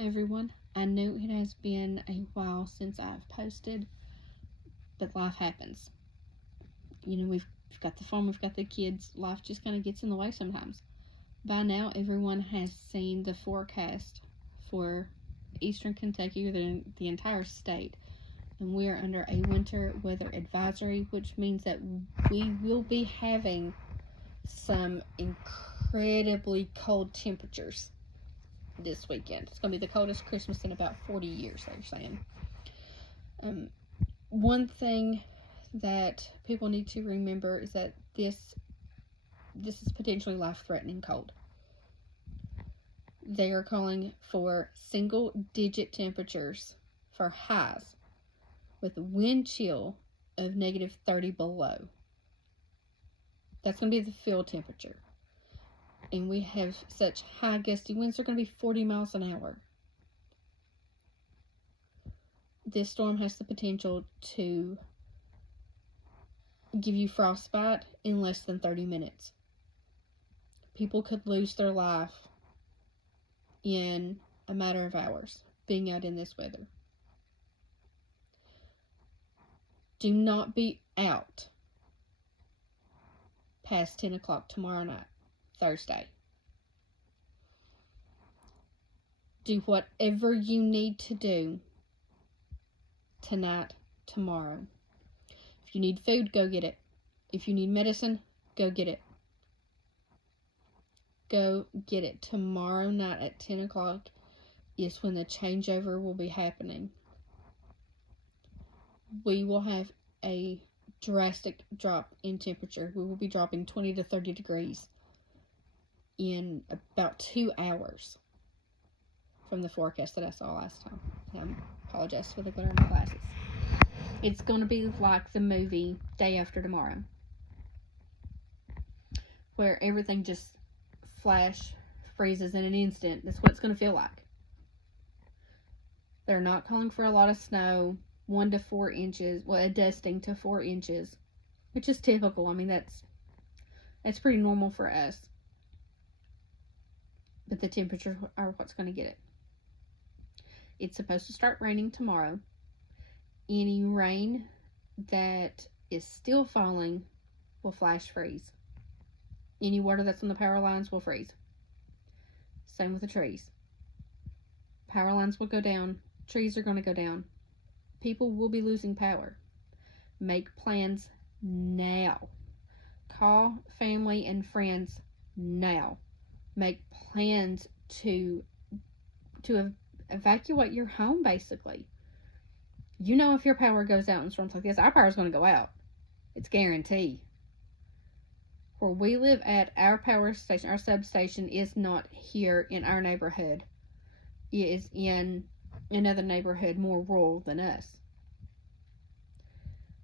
everyone. I know it has been a while since I've posted, but life happens. We've got the farm, we've got the kids. Life just kind of gets in the way sometimes. By now, everyone has seen the forecast for eastern Kentucky, or the entire state. And we are under a winter weather advisory, which means that we will be having some incredibly cold temperatures this weekend. It's going to be the coldest Christmas in about 40 years, they're saying. One thing that people need to remember is that this is potentially life-threatening cold. They are calling for single-digit temperatures for highs with a wind chill of -30 below. That's going to be the field temperature. And we have such high gusty winds, they're going to be 40 miles an hour. This storm has the potential to give you frostbite in less than 30 minutes. People could lose their life in a matter of hours being out in this weather. Do not be out past 10 o'clock tomorrow night, Thursday. Do whatever you need to do tonight, tomorrow. If you need food, go get it. If you need medicine, go get it. Go get it. Tomorrow night at 10 o'clock is when the changeover will be happening. We will have a drastic drop in temperature. We will be dropping 20 to 30 degrees in about 2 hours from the forecast that I saw last time. I apologize for the glare in my glasses. It's going to be like the movie Day After Tomorrow, where everything just flash freezes in an instant. That's what it's going to feel like. They're not calling for a lot of snow, 1 to 4 inches, well, a dusting to 4 inches, which is typical. I mean, that's pretty normal for us. But the temperatures are what's going to get it. It's supposed to start raining tomorrow. Any rain that is still falling will flash freeze. Any water that's on the power lines will freeze. Same with the trees. Power lines will go down. Trees are going to go down. People will be losing power. Make plans now. Call family and friends now. Make plans to evacuate your home, basically. If your power goes out in storms like this, our power is going to go out. It's guaranteed. Where we live at, our power station, our substation, is not here in our neighborhood. It is in another neighborhood more rural than us.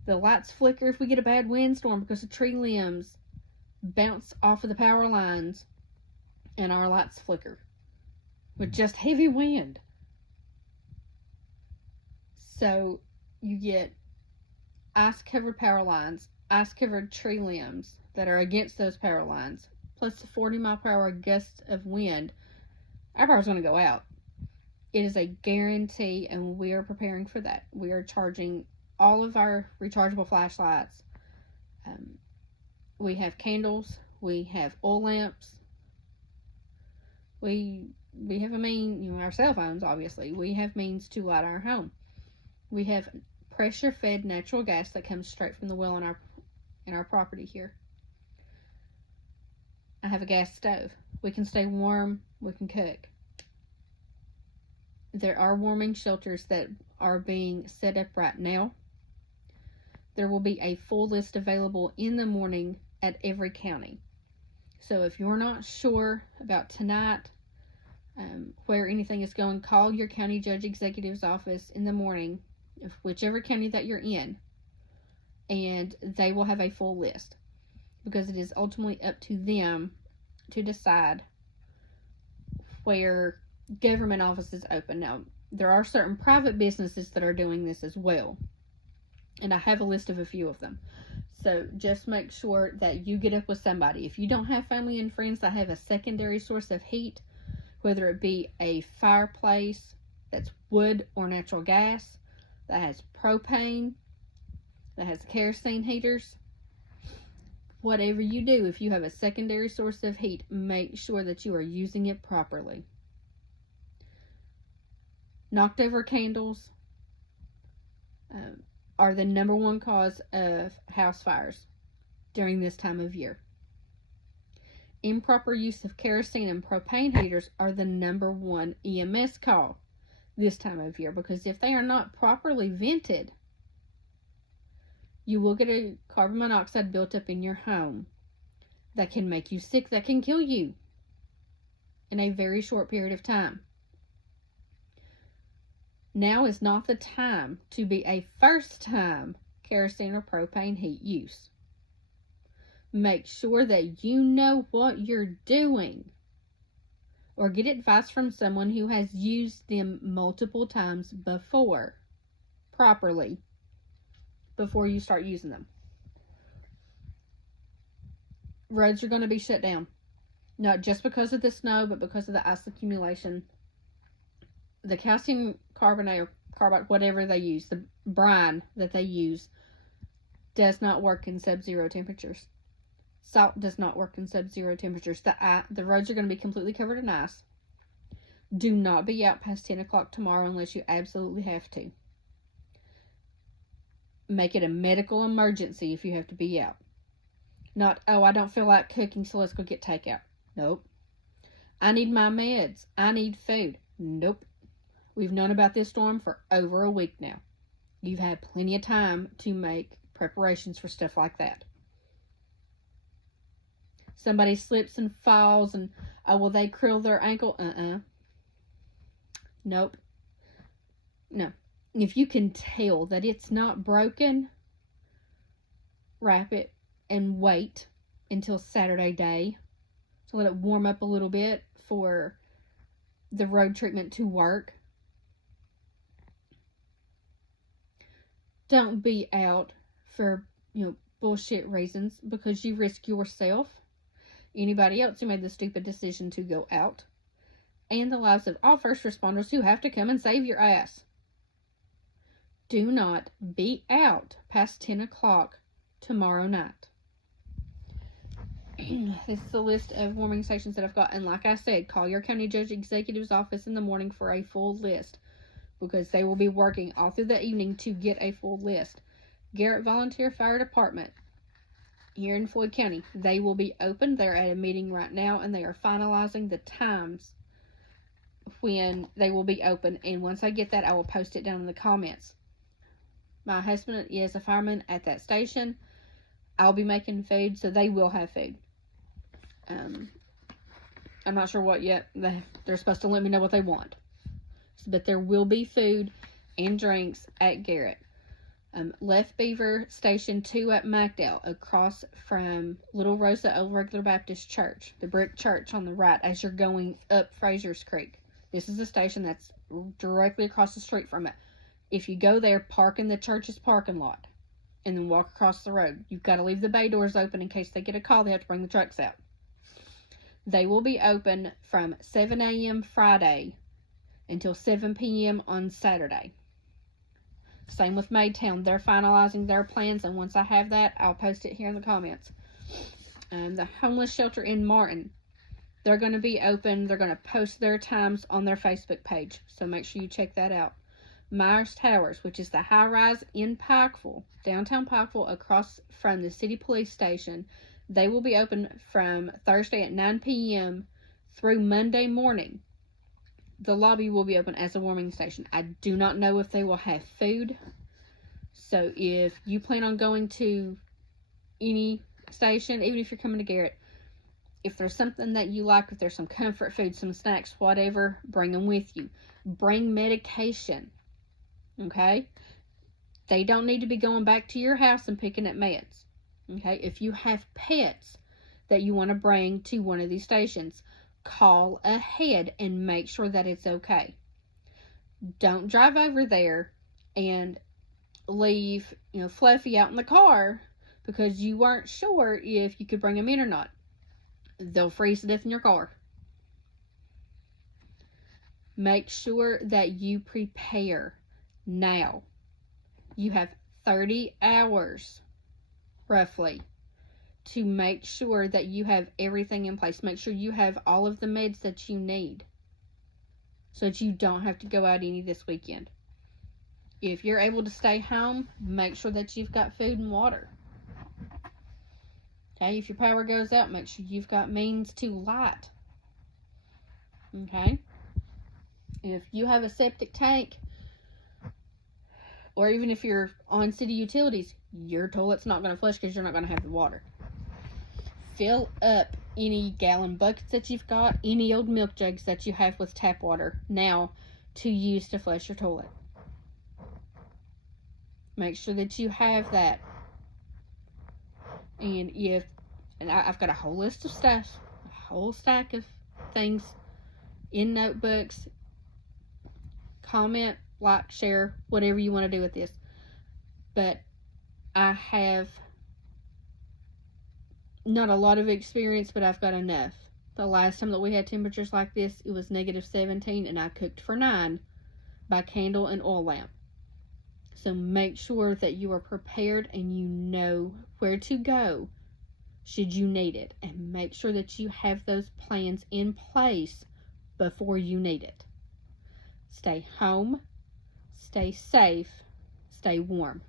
The lights flicker if we get a bad windstorm because the tree limbs bounce off of the power lines and our lights flicker with just heavy wind. So you get ice-covered power lines, ice-covered tree limbs that are against those power lines, plus the 40-mile-per-hour gusts of wind. Our power's going to go out. It is a guarantee, and we are preparing for that. We are charging all of our rechargeable flashlights. We have candles. We have oil lamps. We have our cell phones, obviously. We have means to light our home. We have pressure-fed natural gas that comes straight from the well in our property here. I have a gas stove. We can stay warm. We can cook. There are warming shelters that are being set up right now. There will be a full list available in the morning at every county. So if you're not sure about tonight, where anything is going, call your county judge executive's office in the morning, of whichever county that you're in, and they will have a full list, because it is ultimately up to them to decide where government offices open. Now, there are certain private businesses that are doing this as well, and I have a list of a few of them. So just make sure that you get up with somebody. If you don't have family and friends that have a secondary source of heat, whether it be a fireplace that's wood or natural gas, that has propane, that has kerosene heaters. Whatever you do, if you have a secondary source of heat, make sure that you are using it properly. Knocked over candles are the number one cause of house fires during this time of year. Improper use of kerosene and propane heaters are the number one EMS call this time of year, because if they are not properly vented, you will get a carbon monoxide built up in your home that can make you sick, that can kill you in a very short period of time. Now is not the time to be a first-time kerosene or propane heat use. Make sure that you know what you're doing, or get advice from someone who has used them multiple times before, properly, before you start using them. Roads are going to be shut down, not just because of the snow, but because of the ice accumulation. The calcium carbonate or carbide, whatever they use, the brine that they use, does not work in sub-zero temperatures. Salt does not work in sub-zero temperatures. The roads are going to be completely covered in ice. Do not be out past 10 o'clock tomorrow unless you absolutely have to. Make it a medical emergency if you have to be out. Not, oh, I don't feel like cooking, so let's go get takeout. Nope. I need my meds. I need food. Nope. We've known about this storm for over a week now. You've had plenty of time to make preparations for stuff like that. Somebody slips and falls and, oh, will they krill their ankle? Nope. No. If you can tell that it's not broken, wrap it and wait until Saturday day to let it warm up a little bit for the road treatment to work. Don't be out for, bullshit reasons, because you risk yourself, anybody else who made the stupid decision to go out, and the lives of all first responders who have to come and save your ass. Do not be out past 10 o'clock tomorrow night. This is the list of warming stations that I've got. And like I said, call your county judge executive's office in the morning for a full list, because they will be working all through the evening to get a full list. Garrett Volunteer Fire Department here in Floyd County, they will be open. They're at a meeting right now, and they are finalizing the times when they will be open. And once I get that, I will post it down in the comments. My husband is a fireman at that station. I'll be making food, so they will have food. I'm not sure what yet. They're supposed to let me know what they want. But there will be food and drinks at Garrett. Left Beaver Station 2 at MacDowell, across from Little Rosa Old Regular Baptist Church, the brick church on the right as you're going up Fraser's Creek. This is a station that's directly across the street from it. If you go there, park in the church's parking lot and then walk across the road. You've got to leave the bay doors open in case they get a call. They have to bring the trucks out. They will be open from 7 a.m. Friday until 7 p.m. on Saturday. Same with Maytown. They're finalizing their plans, and once I have that, I'll post it here in the comments. The homeless shelter in Martin, they're going to be open. They're going to post their times on their Facebook page, so make sure you check that out. Myers Towers, which is the high-rise in Pikeville, downtown Pikeville, across from the city police station, they will be open from Thursday at 9 p.m. through Monday morning. The lobby will be open as a warming station. I do not know if they will have food. So if you plan on going to any station, even if you're coming to Garrett, if there's something that you like, if there's some comfort food, some snacks, whatever, bring them with you. Bring medication. Okay? They don't need to be going back to your house and picking up meds. Okay? If you have pets that you want to bring to one of these stations, call ahead and make sure that it's okay. Don't drive over there and leave, Fluffy out in the car because you weren't sure if you could bring him in or not. They'll freeze to death in your car. Make sure that you prepare now. You have 30 hours, roughly, to make sure that you have everything in place. Make sure you have all of the meds that you need so that you don't have to go out any this weekend. If you're able to stay home, make sure that you've got food and water. Okay, if your power goes out, make sure you've got means to light. Okay? If you have a septic tank, or even if you're on city utilities, your toilet's not going to flush because you're not going to have the water. Fill up any gallon buckets that you've got, any old milk jugs that you have with tap water now to use to flush your toilet. Make sure that you have that. And I've got a whole list of stuff, a whole stack of things in notebooks. Comment, like, share, whatever you want to do with this. But I have not a lot of experience, but I've got enough. The last time that we had temperatures like this, it was -17, and I cooked for 9 by candle and oil lamp. So make sure that you are prepared and you know where to go should you need it. And make sure that you have those plans in place before you need it. Stay home, stay safe, stay warm.